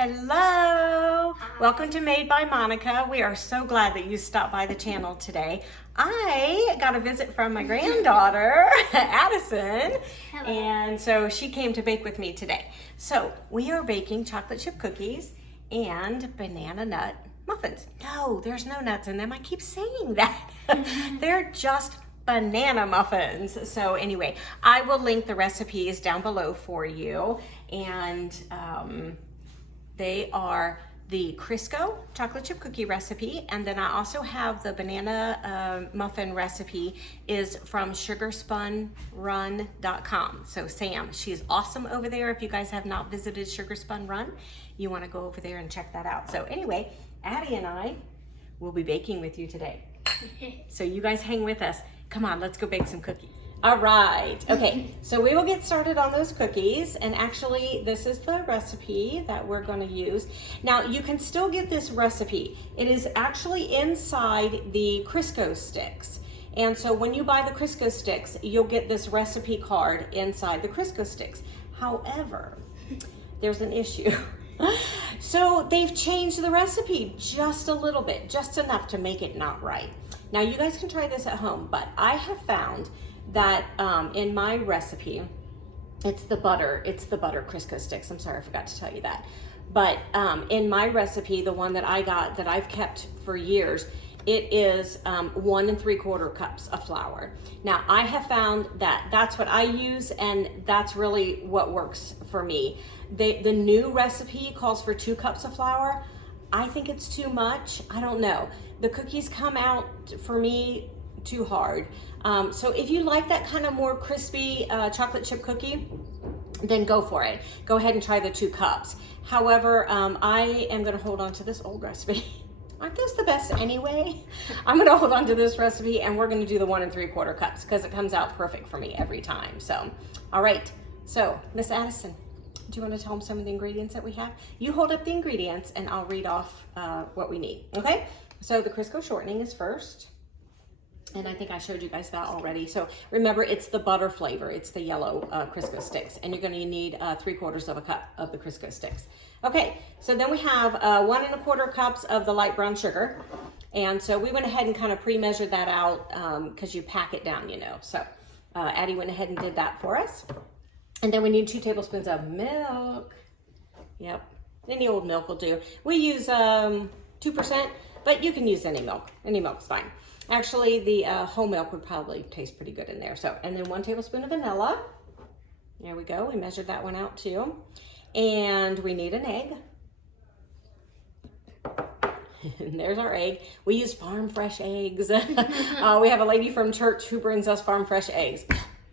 Hello! Welcome to Made by Monica. We are so glad that you stopped by the channel today. I got a visit from my granddaughter, Addison, and so she came to bake with me today. So we are baking chocolate chip cookies and banana nut muffins. No, there's no nuts in them. I keep saying that. They're just banana muffins. So anyway, I will link the recipes down below for you, and they are the Crisco chocolate chip cookie recipe, and then I also have the banana muffin recipe is from sugarspunrun.com. So Sam, she's awesome over there. If you guys have not visited Sugar Spun Run, you want to go over there and check that out. So anyway, Addi and I will be baking with you today. So you guys hang with us. Come on, let's go bake some cookies. All right, okay, so we will get started on those cookies, and actually this is the recipe that we're going to use. Now you can still get this recipe. It is actually inside the Crisco sticks, and so when you buy the Crisco sticks, you'll get this recipe card inside the Crisco sticks. However, there's an issue. So they've changed the recipe just a little bit, just enough to make it not right. Now you guys can try this at home, but I have found that in my recipe, it's the butter Crisco sticks. I'm sorry, I forgot to tell you that. But in my recipe, the one that I got that I've kept for years, it is 1 3/4 cups of flour. Now I have found that that's what I use, and that's really what works for me. The new recipe calls for 2 cups of flour. I think it's too much. I don't know. The cookies come out for me too hard. So if you like that kind of more crispy chocolate chip cookie, then go for it. Go ahead and try the 2 cups. However, I am going to hold on to this old recipe. Aren't those the best anyway? I'm going to hold on to this recipe, and we're going to do the 1 3/4 cups because it comes out perfect for me every time. So, all right. So, Miss Addison, do you want to tell them some of the ingredients that we have? You hold up the ingredients, and I'll read off what we need. Okay? So the Crisco shortening is first. And I think I showed you guys that already. So remember, it's the butter flavor. It's the yellow Crisco sticks. And you're going to need 3/4 cup of the Crisco sticks. Okay, so then we have 1 1/4 cups of the light brown sugar. And so we went ahead and kind of pre-measured that out because you pack it down, you know. So Addi went ahead and did that for us. And then we need 2 tablespoons of milk. Yep, any old milk will do. We use 2%, but you can use any milk. Any milk's fine. Actually, the whole milk would probably taste pretty good in there. So, and then 1 tablespoon of vanilla. There we go. We measured that one out too. And we need an egg. And there's our egg. We use farm fresh eggs. We have a lady from church who brings us farm fresh eggs.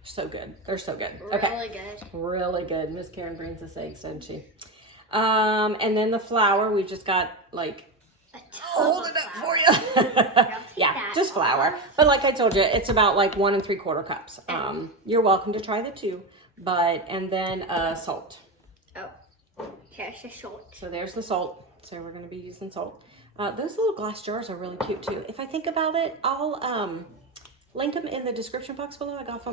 So good. They're so good. Okay. Really good. Really good. Miss Karen brings us eggs, doesn't she? And then the flour, we've just got like, hold it up for you. Yeah, just flour. But like I told you, it's about like 1 3/4 cups. You're welcome to try the 2, and then salt. Oh, here's the salt. So there's the salt. So we're going to be using salt. Those little glass jars are really cute too. If I think about it, I'll link them in the description box below. I got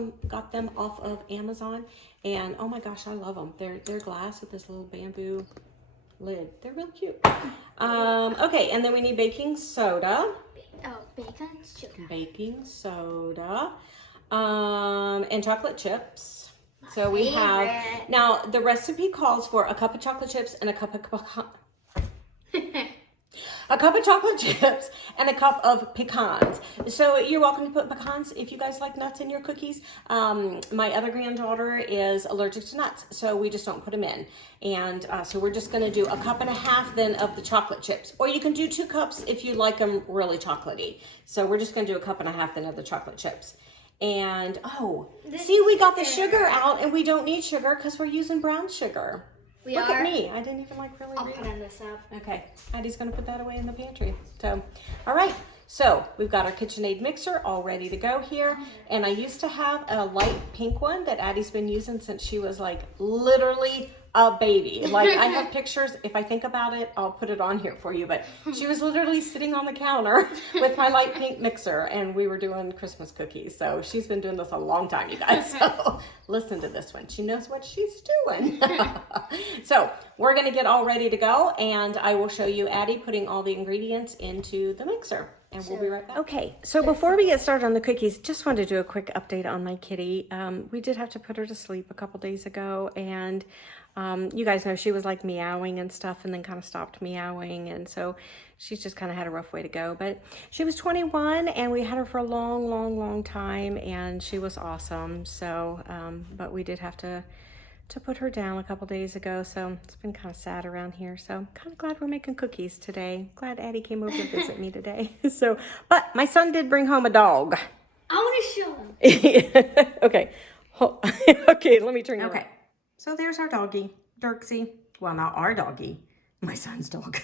them off of Amazon, and oh my gosh, I love them. They're glass with this little bamboo lid. They're really cute. Okay, and then we need baking soda. Oh, baking soda. Baking soda. And chocolate chips. So we have, now the recipe calls for a cup of chocolate chips and a cup of chocolate chips and a cup of pecans. So you're welcome to put pecans if you guys like nuts in your cookies. My other granddaughter is allergic to nuts, so we just don't put them in. And so we're just going to do a cup and a half then of the chocolate chips. Or you can do 2 cups if you like them really chocolatey. So we're just going to do a cup and a half then of the chocolate chips. And, see, we got the sugar out, and we don't need sugar because we're using brown sugar. Look at me. I didn't even really I'll read put this up. Okay. Addi's going to put that away in the pantry. So, all right. So we've got our KitchenAid mixer all ready to go here. And I used to have a light pink one that Addie's been using since she was like literally a baby. Like I have pictures, if I think about it, I'll put it on here for you. But she was literally sitting on the counter with my light pink mixer and we were doing Christmas cookies. So she's been doing this a long time, you guys. So listen to this one. She knows what she's doing. So we're gonna get all ready to go and I will show you Addie putting all the ingredients into the mixer. And we'll be right back. Okay, so before we get started on the cookies, just wanted to do a quick update on my kitty. We did have to put her to sleep a couple days ago, and you guys know she was like meowing and stuff and then kind of stopped meowing, and so she's just kind of had a rough way to go. But she was 21 and we had her for a long time and she was awesome. So, but we did have to put her down a couple days ago, so it's been kind of sad around here. So I'm kind of glad we're making cookies today. Glad Addie came over to visit me today. So, but my son did bring home a dog. I want to show him. Okay. Okay, let me turn you around. So there's our doggy, Dirksy. Well, not our doggy, my son's dog.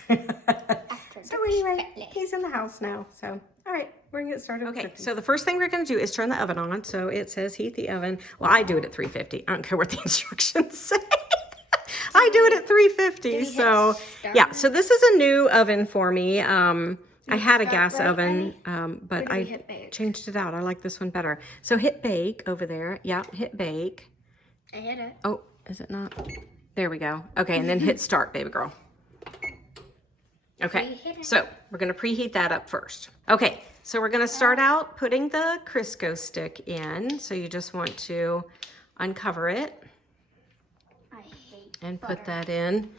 So anyway, he's in the house now. So, all right, we're gonna get started. Okay, so the first thing we're gonna do is turn the oven on. So it says heat the oven. Well, I do it at 350. I don't care what the instructions say. I do it at 350. So yeah, so this is a new oven for me. I had a gas oven, but I changed it out. I like this one better. So hit bake over there. Yeah, hit bake. I hit it. Oh, is it not? There we go. Okay, and then hit start, baby girl. Okay, so we're gonna preheat that up first. Okay, so we're gonna start out putting the Crisco stick in. So you just want to uncover it and put that in.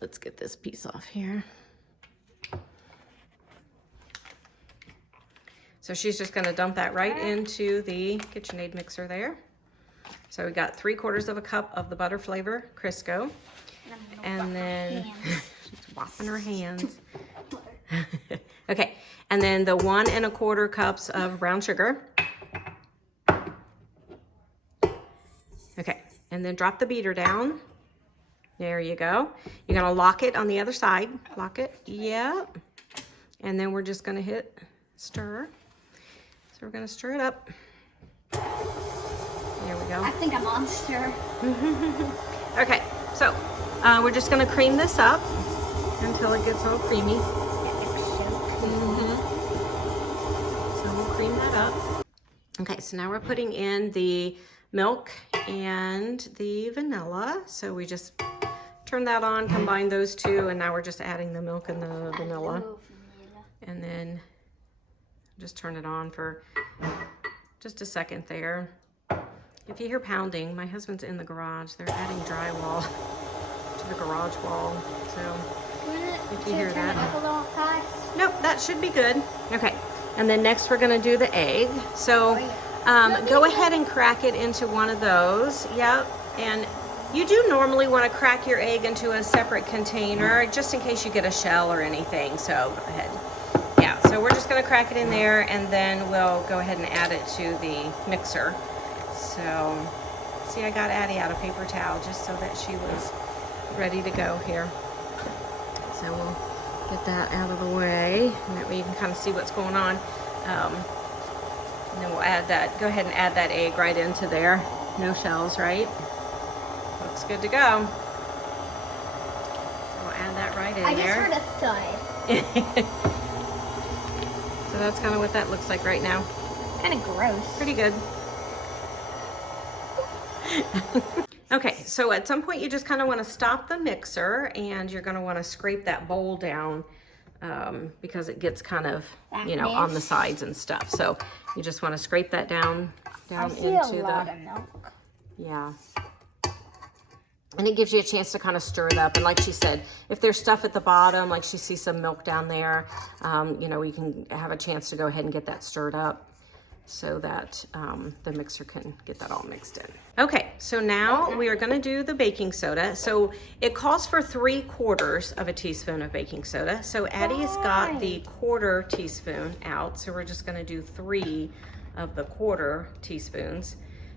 Let's get this piece off here. So she's just gonna dump that right into the KitchenAid mixer there. So we got 3/4 cup of the butter flavor Crisco. And then she's washing her hands. Okay, and then the 1 1/4 cups of brown sugar. Okay, and then drop the beater down. There you go. You're gonna lock it on the other side. Lock it, yeah. And then we're just gonna hit stir. So we're gonna stir it up. There we go. I think I'm on stir. Okay, so we're just gonna cream this up until it gets all creamy. So we'll cream that up. Okay, so now we're putting in the milk and the vanilla. So we just turn that on, combine those two, and now we're just adding the milk and the vanilla. And then just turn it on for just a second there. If you hear pounding, my husband's in the garage. They're adding drywall to the garage wall. So if you hear that. Nope, that should be good. Okay, and then next we're gonna do the egg. So go ahead and crack it into one of those. Yep, and you do normally wanna crack your egg into a separate container just in case you get a shell or anything. So go ahead. Yeah, so we're just gonna crack it in there and then we'll go ahead and add it to the mixer. So, see, I got Addie out a paper towel just so that she was ready to go here. So we'll get that out of the way, and that way you can kind of see what's going on. And then we'll add that, go ahead and add that egg right into there. No shells, right? Looks good to go. So we'll add that right in there. I just heard a thud. So that's kind of what that looks like right now. Kind of gross. Pretty good. Okay, so at some point you just kind of want to stop the mixer and you're going to want to scrape that bowl down because it gets kind of, you know, on the sides and stuff. So you just want to scrape that down into a lot of milk. Yeah. And it gives you a chance to kind of stir it up. And like she said, if there's stuff at the bottom, like she sees some milk down there, you know, you can have a chance to go ahead and get that stirred up so that the mixer can get that all mixed in. Okay, so now we are gonna do the baking soda. So it calls for 3/4 of a teaspoon of baking soda. So Addie's got the 1/4 teaspoon out. So we're just gonna do 3 of the 1/4 teaspoons.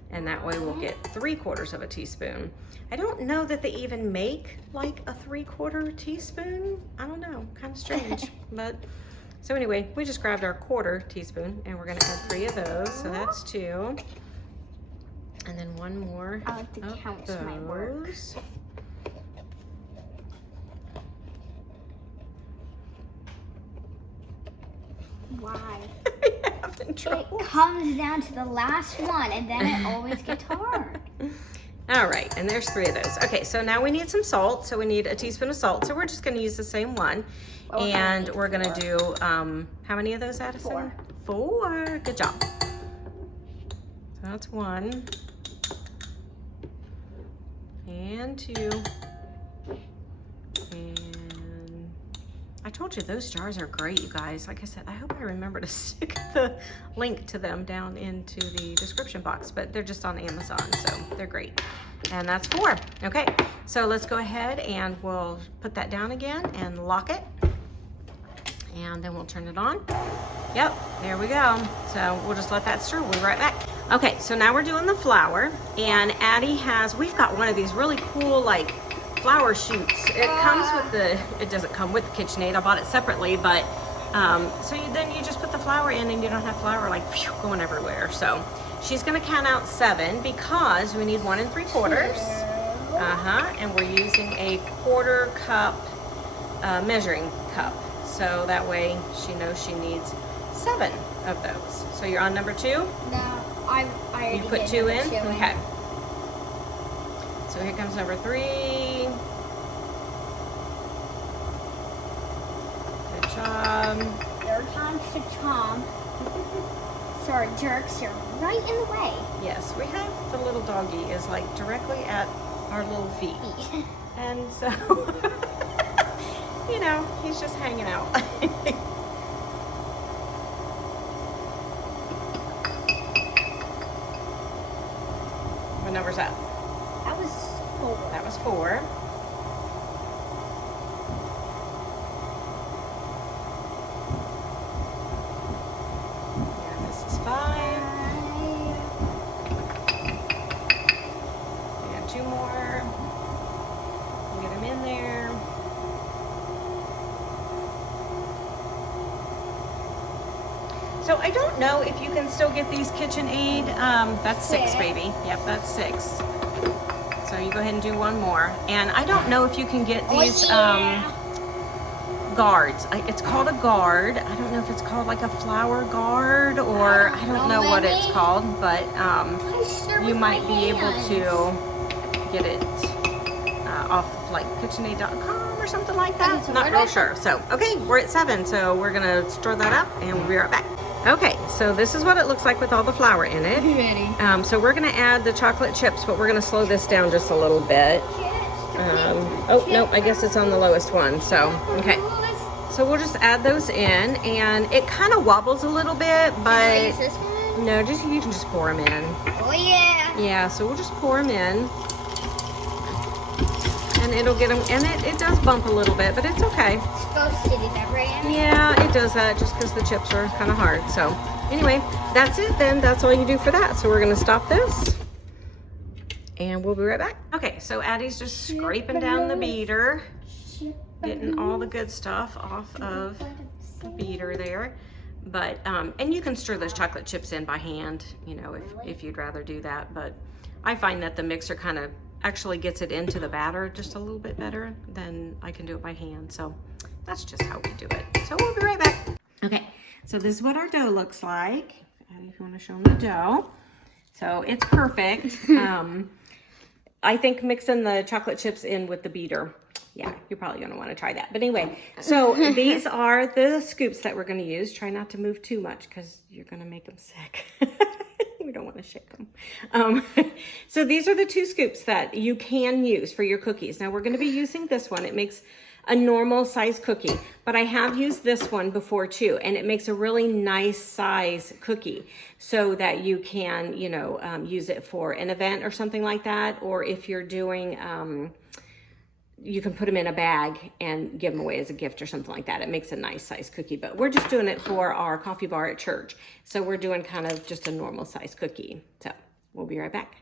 And that way we'll get 3/4 of a teaspoon. I don't know that they even make like a 3/4 teaspoon. I don't know, kind of strange, but So anyway, we just grabbed our 1/4 teaspoon and we're gonna add 3 of those. So that's 2. And then 1 more. I like to count my work. Why? It comes down to the last one and then it always gets hard. All right, and there's 3 of those. Okay, so now we need some salt. So we need a teaspoon of salt. So we're just gonna use the same one. And we're gonna do, how many of those, Addison? 4. Good job. So that's 1. And 2. And I told you those jars are great, you guys. Like I said, I hope I remember to stick the link to them down into the description box, but they're just on Amazon, so they're great. And that's 4. Okay, so let's go ahead and we'll put that down again and lock it. And then we'll turn it on. Yep, there we go. So we'll just let that stir. We'll be right back. Okay, so now we're doing the flour. And Addie we've got one of these really cool, like, flour shoots. It comes with it doesn't come with the KitchenAid. I bought it separately, but, so then you just put the flour in and you don't have flour, like, going everywhere. So she's gonna count out 7 because we need 1 3/4. And we're using a 1/4 cup measuring cup. So that way she knows she needs 7 of those. So you're on number 2? No, I already You put 2 in? Okay. So here comes number 3. Good job. 3rd time's the charm. So our jerks are right in the way. Yes, we have the little doggy is like directly at our little feet. And so, you know, he's just hanging out. What number's that? That was 4. That was 4. And this is 5. And 2 more. Get them in there. So I don't know if you can still get these KitchenAid. That's 6, baby. Yep, that's 6. So you go ahead and do 1 more. And I don't know if you can get these guards. It's called a guard. I don't know if it's called like a flour guard or I don't know what it's called, but you might be able to get it off of like KitchenAid.com or something like that. Not real sure. So, okay, we're at 7. So we're gonna stir that up and we'll be right back. Okay, so this is what it looks like with all the flour in it. Ready. So we're gonna add the chocolate chips, but we're gonna slow this down just a little bit. Oh, nope, I guess it's on the lowest one, so, okay. So we'll just add those in, and it kind of wobbles a little bit, but no, you can just pour them in. Oh yeah. Yeah, so we'll just pour them in. And it'll get them, and it does bump a little bit, but it's okay. It's supposed to do that, right? Yeah, it does that just because the chips are kind of hard. So anyway, that's it then. That's all you do for that. So we're going to stop this and we'll be right back. Okay, so Addie's just scraping down the beater, getting all the good stuff off of the beater there. But, and you can stir those chocolate chips in by hand, you know, if you'd rather do that. But I find that the mixer kind of actually gets it into the batter just a little bit better than I can do it by hand. So that's just how we do it. So we'll be right back. Okay, so this is what our dough looks like. If you want to show them the dough. So it's perfect. I think mixing the chocolate chips in with the beater, yeah, you're probably going to want to try that. But anyway, so these are the scoops that we're going to use. Try not to move too much because you're going to make them sick. We don't want to shake them. So these are the 2 scoops that you can use for your cookies. Now we're going to be using this one. It makes a normal size cookie, but I have used this one before too, and it makes a really nice size cookie so that you can, you know, use it for an event or something like that. Or if you're doing, you can put them in a bag and give them away as a gift or something like that. It makes a nice size cookie, but we're just doing it for our coffee bar at church. So we're doing kind of just a normal size cookie. So we'll be right back.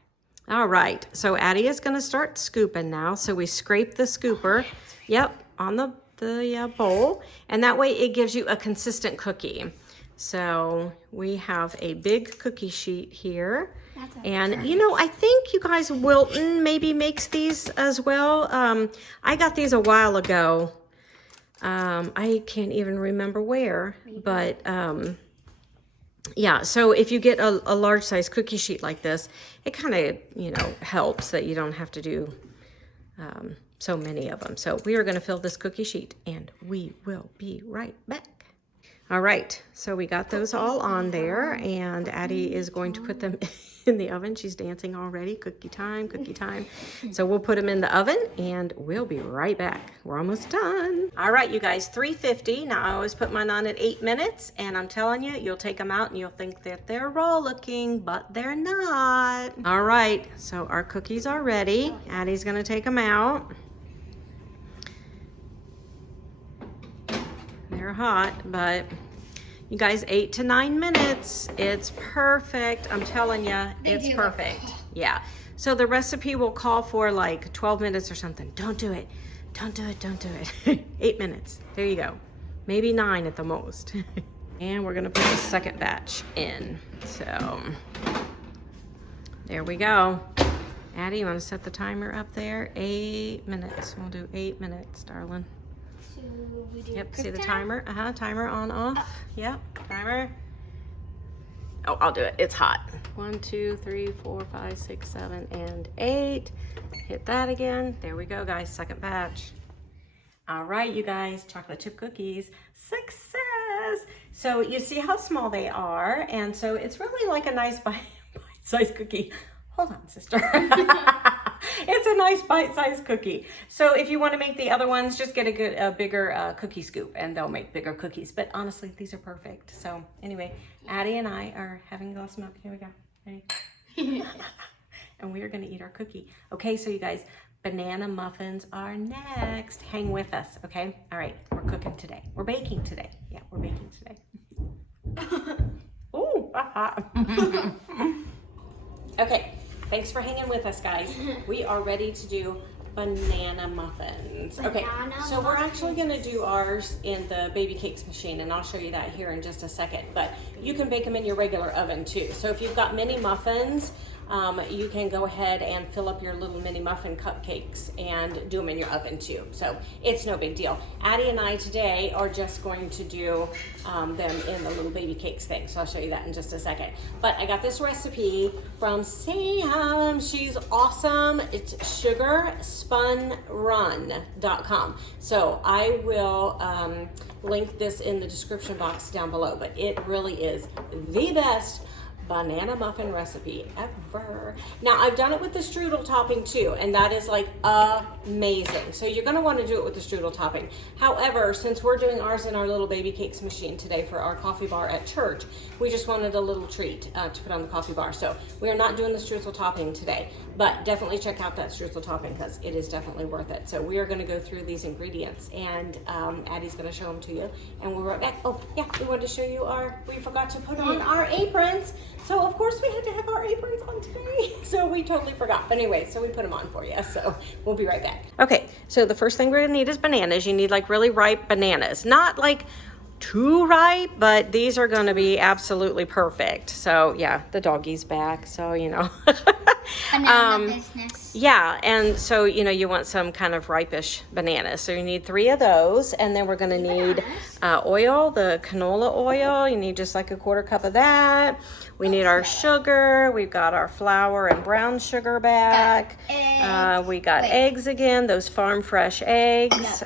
All right, so Addie is gonna start scooping now. So we scrape the scooper, yep, on the the bowl, and that way it gives you a consistent cookie. So we have a big cookie sheet here. And you know, I think you guys, Wilton maybe makes these as well. I got these a while ago. I can't even remember where, but yeah, so if you get a large size cookie sheet like this, it kind of, you know, helps that you don't have to do so many of them. So we are going to fill this cookie sheet, and we will be right back. All right, so we got those all on there, and Addie is going to put them in the oven. She's dancing already. Cookie time, cookie time. So we'll put them in the oven, and we'll be right back. We're almost done. All right, you guys, 350. Now, I always put mine on at 8 minutes, and I'm telling you, you'll take them out, and you'll think that they're raw looking, but they're not. All right, so our cookies are ready. Addie's going to take them out. They're hot, but you guys, 8 to 9 minutes. It's perfect. I'm telling you, it's perfect. Yeah. So the recipe will call for like 12 minutes or something. Don't do it. Don't do it. Don't do it. 8 minutes. There you go. Maybe 9 at the most. And we're gonna put the second batch in. So there we go. Addie, you want to set the timer up there? 8 minutes. We'll do 8 minutes, darling. Yep, see the timer? Timer on, off. Yep, timer. Oh, I'll do it. It's hot. 1, 2, 3, 4, 5, 6, 7, and 8. Hit that again. There we go, guys. Second batch. All right, you guys, chocolate chip cookies. Success! So you see how small they are, and so it's really like a nice bite-sized cookie. Hold on, sister. It's a nice bite-sized cookie. So if you want to make the other ones, just get a bigger cookie scoop, and they'll make bigger cookies. But honestly, these are perfect. So anyway, Addi and I are having a glass of milk. Here we go. Ready? And we are going to eat our cookie. Okay, so you guys, banana muffins are next. Hang with us, okay? All right, we're cooking today. We're baking today. Yeah, we're baking today. Ooh, okay. Thanks for hanging with us, guys. We are ready to do banana muffins. Okay, so we're actually gonna do ours in the baby cakes machine, and I'll show you that here in just a second, but you can bake them in your regular oven too. So if you've got mini muffins, you can go ahead and fill up your little mini muffin cupcakes and do them in your oven too. So it's no big deal. Addi and I today are just going to do them in the little baby cakes thing. So I'll show you that in just a second. But I got this recipe from Sam. She's awesome. It's sugarspunrun.com. So I will link this in the description box down below, but it really is the best banana muffin recipe ever. Now I've done it with the strudel topping too, and that is like amazing. So you're gonna wanna do it with the strudel topping. However, since we're doing ours in our little baby cakes machine today for our coffee bar at church, we just wanted a little treat to put on the coffee bar. So we are not doing the strudel topping today, but definitely check out that strudel topping because it is definitely worth it. So we are gonna go through these ingredients, and Addie's gonna show them to you, and we'll be right back. Oh yeah, we wanted to show you we forgot to put on our aprons. So of course we had to have our aprons on today. So we totally forgot. But anyway, so we put them on for you. So we'll be right back. Okay, so the first thing we're gonna need is bananas. You need like really ripe bananas. Not like too ripe, but these are gonna be absolutely perfect. So yeah, the doggy's back, so you know. Banana business. Yeah, and so you know you want some kind of ripish bananas. So you need 3 of those, and then we're gonna need oil, the canola oil. You need just like a 1/4 cup of that. We need our sugar. We've got our flour and brown sugar back. We got eggs again, those farm fresh eggs.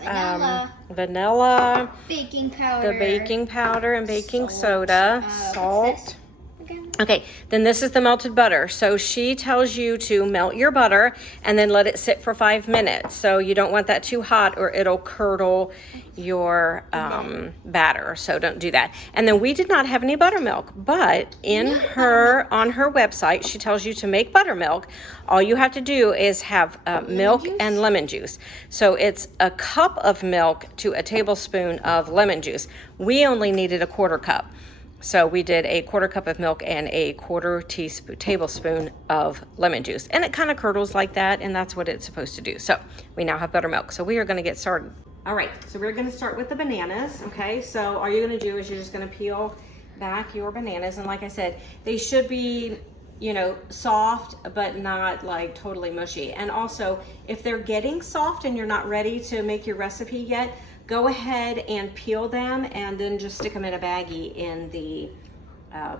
Vanilla. Baking powder. The baking powder and baking soda. Salt. Again. Okay, then this is the melted butter. So she tells you to melt your butter and then let it sit for 5 minutes. So you don't want that too hot or it'll curdle your batter. So don't do that. And then we did not have any buttermilk, but on her website, she tells you to make buttermilk. All you have to do is have milk and lemon juice. So it's a cup of milk to a tablespoon of lemon juice. We only needed a 1/4 cup. So we did a 1/4 cup of milk and a 1/4 tablespoon of lemon juice. And it kind of curdles like that, and that's what it's supposed to do. So we now have buttermilk. So we are going to get started. All right, so we're gonna start with the bananas, okay? So all you're gonna do is you're just gonna peel back your bananas. And like I said, they should be, you know, soft, but not like totally mushy. And also, if they're getting soft and you're not ready to make your recipe yet, go ahead and peel them and then just stick them in a baggie in the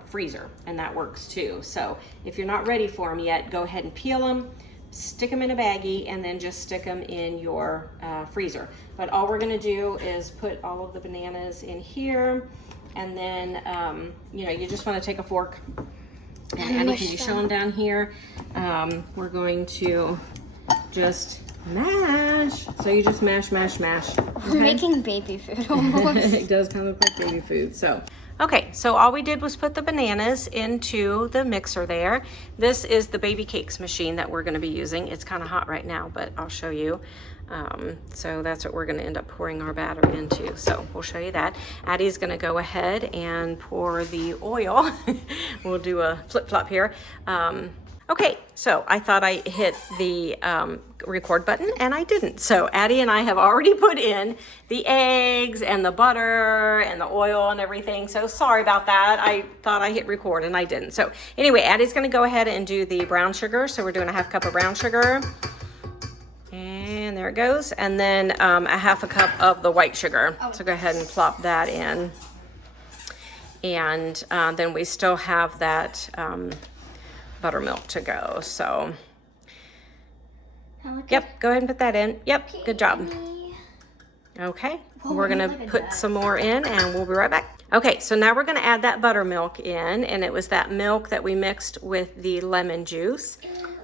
freezer, and that works too. So if you're not ready for them yet, go ahead and peel them, stick them in a baggie, and then just stick them in your freezer. But all we're gonna do is put all of the bananas in here, and then you know, you just want to take a fork, and Addie, can you show them down here? We're going to just mash. So you just mash, mash, mash. Okay? We're making baby food almost. It does kind of look like baby food. So okay, so all we did was put the bananas into the mixer there. This is the baby cakes machine that we're going to be using. It's kind of hot right now, but I'll show you. So that's what we're going to end up pouring our batter into. So we'll show you that. Addie's going to go ahead and pour the oil. We'll do a flip-flop here. Okay, so I thought I hit the record button, and I didn't. So Addi and I have already put in the eggs and the butter and the oil and everything. So sorry about that. I thought I hit record and I didn't. So anyway, Addie's gonna go ahead and do the brown sugar. So we're doing a 1/2 cup of brown sugar. And there it goes. And then a 1/2 cup of the white sugar. So go ahead and plop that in. And then we still have that buttermilk to go. So yep, go ahead and put that in. Yep, good job. Okay, we're gonna put some more in and we'll be right back. Okay, so now we're gonna add that buttermilk in, and it was that milk that we mixed with the lemon juice.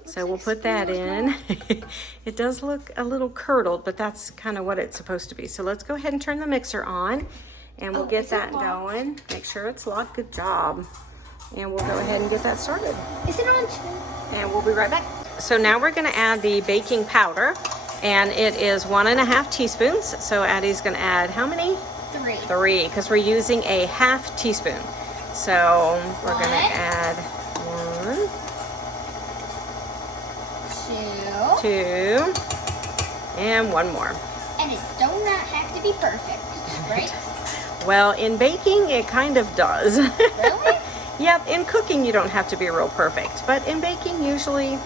So we'll put that in. It does look a little curdled, but that's kind of what it's supposed to be. So let's go ahead and turn the mixer on, and we'll get that going. Make sure it's locked. Good job. And we'll go ahead and get that started. Is it on too? And we'll be right back. So now we're gonna add the baking powder, and it is 1½ teaspoons. So Addie's gonna add how many? 3. 3, because we're using a 1/2 teaspoon. So we're gonna add 1, 2, and 1 more. And it do not have to be perfect, right? Well, in baking, it kind of does. Really? Yep, in cooking you don't have to be real perfect, but in baking usually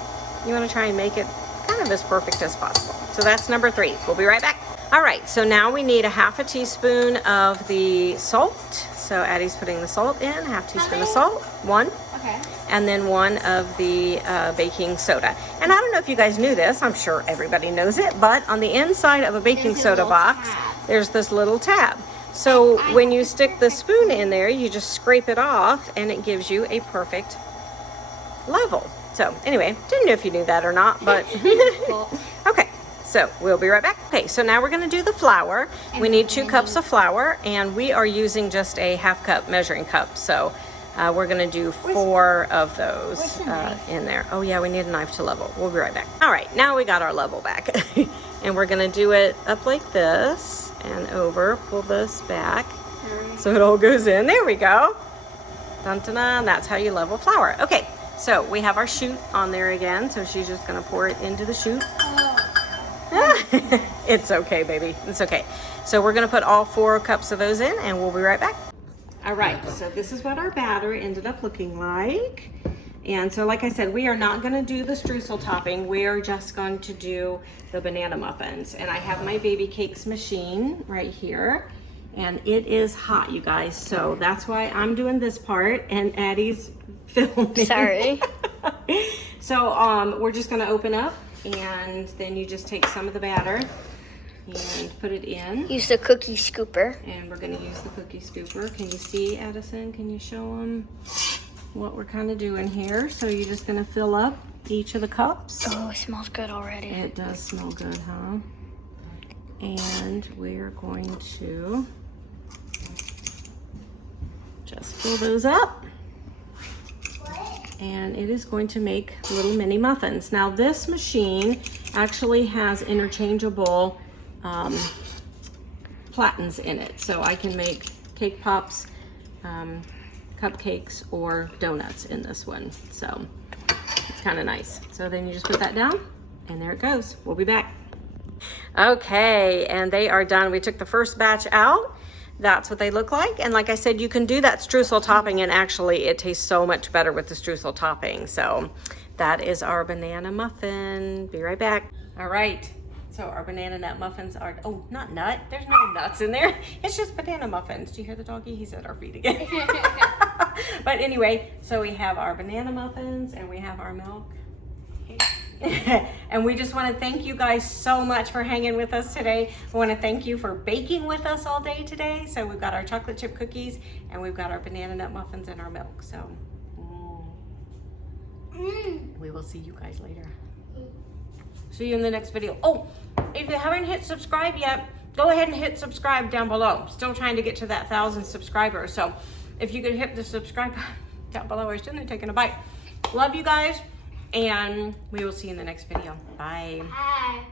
you want to try and make it kind of as perfect as possible. So that's number 3. We'll be right back. All right, so now we need a 1/2 teaspoon of the salt. So Addie's putting the salt in, 1/2 teaspoon of salt, 1. Okay. And then 1 of the baking soda. And I don't know if you guys knew this, I'm sure everybody knows it, but on the inside of a baking soda box, there's this little tab. So when you stick the spoon in there, you just scrape it off and it gives you a perfect level. So anyway, didn't know if you knew that or not, but okay, so we'll be right back. Okay, so now we're gonna do the flour. We need 2 cups of flour, and we are using just a 1/2 cup measuring cup. So we're gonna do 4 of those in there. Oh yeah, we need a knife to level. We'll be right back. All right, now we got our level back. And we're gonna do it up like this and over, pull this back so it all goes in. There we go. Dun, dun, dun. That's how you level flour. Okay, so we have our chute on there again, so she's just gonna pour it into the chute. It's okay, baby, it's okay. So we're gonna put all 4 cups of those in, and we'll be right back. All right, so this is what our batter ended up looking like. And so like I said, we are not gonna do the streusel topping. We are just going to do the banana muffins. And I have my baby cakes machine right here. And it is hot, you guys. So that's why I'm doing this part and Addie's filming. Sorry. So we're just gonna open up, and then you just take some of the batter and put it in. Use the cookie scooper. And we're gonna use the cookie scooper. Can you see, Addison? Can you show them what we're kind of doing here? So you're just gonna fill up each of the cups. Oh, it smells good already. It does smell good, huh? And we're going to just fill those up. And it is going to make little mini muffins. Now this machine actually has interchangeable platens in it. So I can make cake pops, cupcakes, or donuts in this one. So it's kind of nice. So then you just put that down, and there it goes. We'll be back. Okay, and they are done. We took the first batch out. That's what they look like. And like I said, you can do that streusel topping, and actually it tastes so much better with the streusel topping. So that is our banana muffin. Be right back. All right, so our banana nut muffins are, oh, not nut. There's no nuts in there. It's just banana muffins. Do you hear the doggy? He's at our feet again. But anyway, so we have our banana muffins and we have our milk. And we just want to thank you guys so much for hanging with us today. We want to thank you for baking with us all day today. So we've got our chocolate chip cookies and we've got our banana nut muffins and our milk. So we will see you guys later. See you in the next video. Oh, if you haven't hit subscribe yet, go ahead and hit subscribe down below. Still trying to get to that 1,000 subscribers. So if you could hit the subscribe down below, I shouldn't have taken a bite. Love you guys. And we will see you in the next video. Bye. Bye.